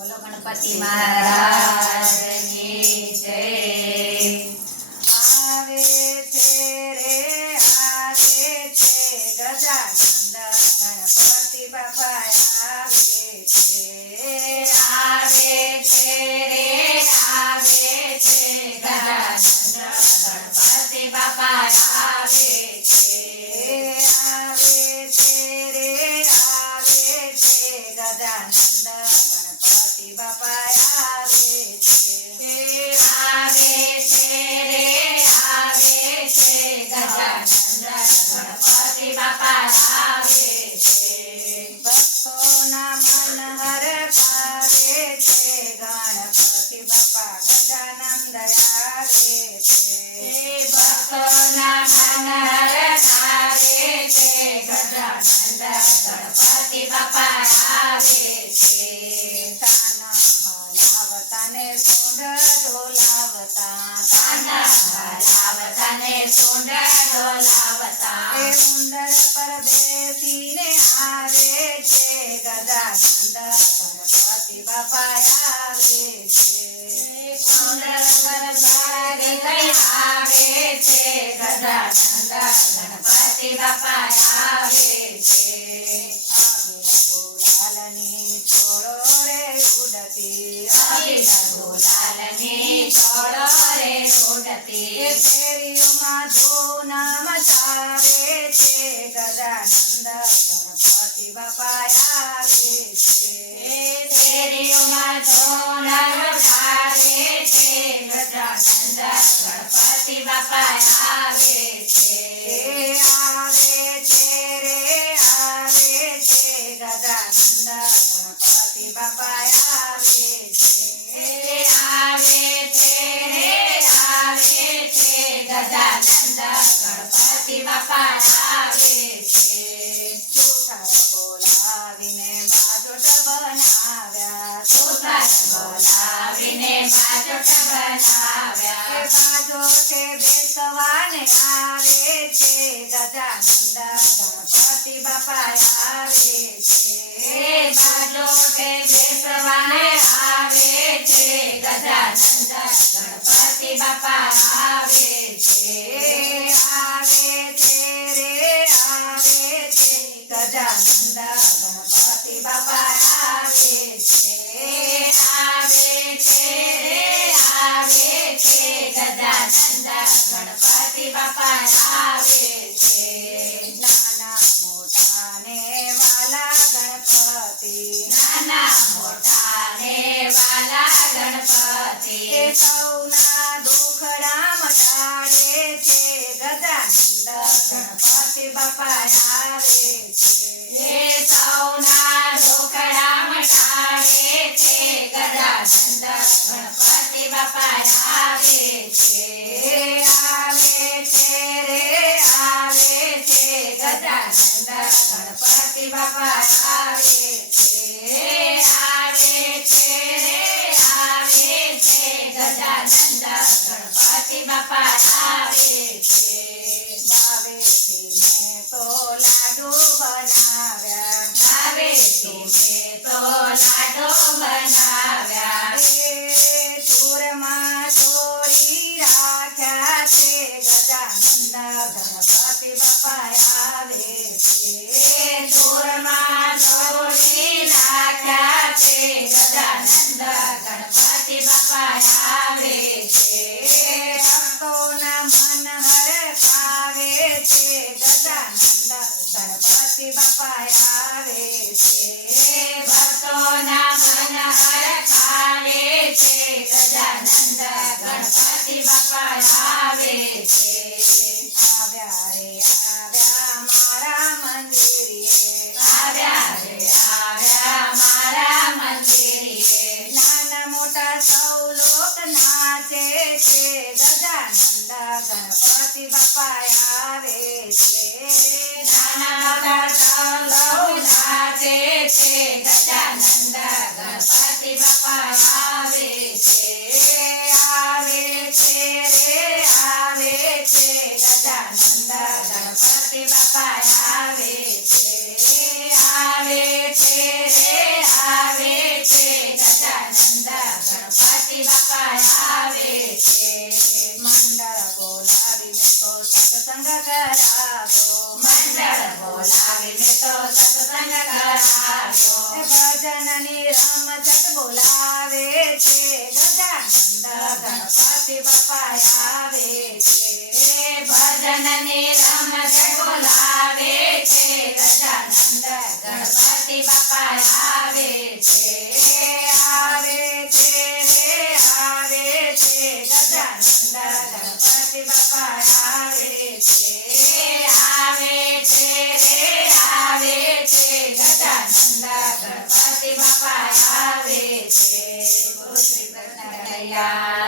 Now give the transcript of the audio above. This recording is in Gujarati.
બોલો ગણપતિ મહારાજની જય. આવે છે રે ગણપતિ બાપા આવે છે. આવે છે રે, આવે છે ગણપતિ બાપા હલાવતા ને સોંઢ ડોલાવતા એ ઉંદર પર બેસીને આવે છે ગજાનંદ ગણપતિ બાપા આવે છે ઉંદર પર આવે છે ગજાનંદ ગણપતિ બાપા આવે છે મચાવે છે ગદાનંદ ગણપતિ બાપા આવે છે. ફેરીઓમાં ધૂન આવે છે ગજાનંદ ગણપતિ બાપા ગજાનંદ ગણપતિ આવે છે બાજોટે બેસવાને ગણપતિ બાપા આવે છે. આવે છે રે આવે છે ગજાનંદ ગણપતિ બાપા ગજાનંદ ગણપતિ છે સૌના ગણપતિ બાપા આવે છે. આવે છે આવે છે ગજાનંદ ગણપતિ બાપા આવે i don't Baba, છે ગજાનંદ ગણપતિ બાપા આવે છે નાના મોટા કરાવો મંડળ બોલાવીને તો સત્સંગ કરાવો ભજનની રમઝટ બોલાવે છે ગજાનંદ ગણપતિ બાપા આવે છે ભજનની રમઝટ બોલાવે બાપા Yeah.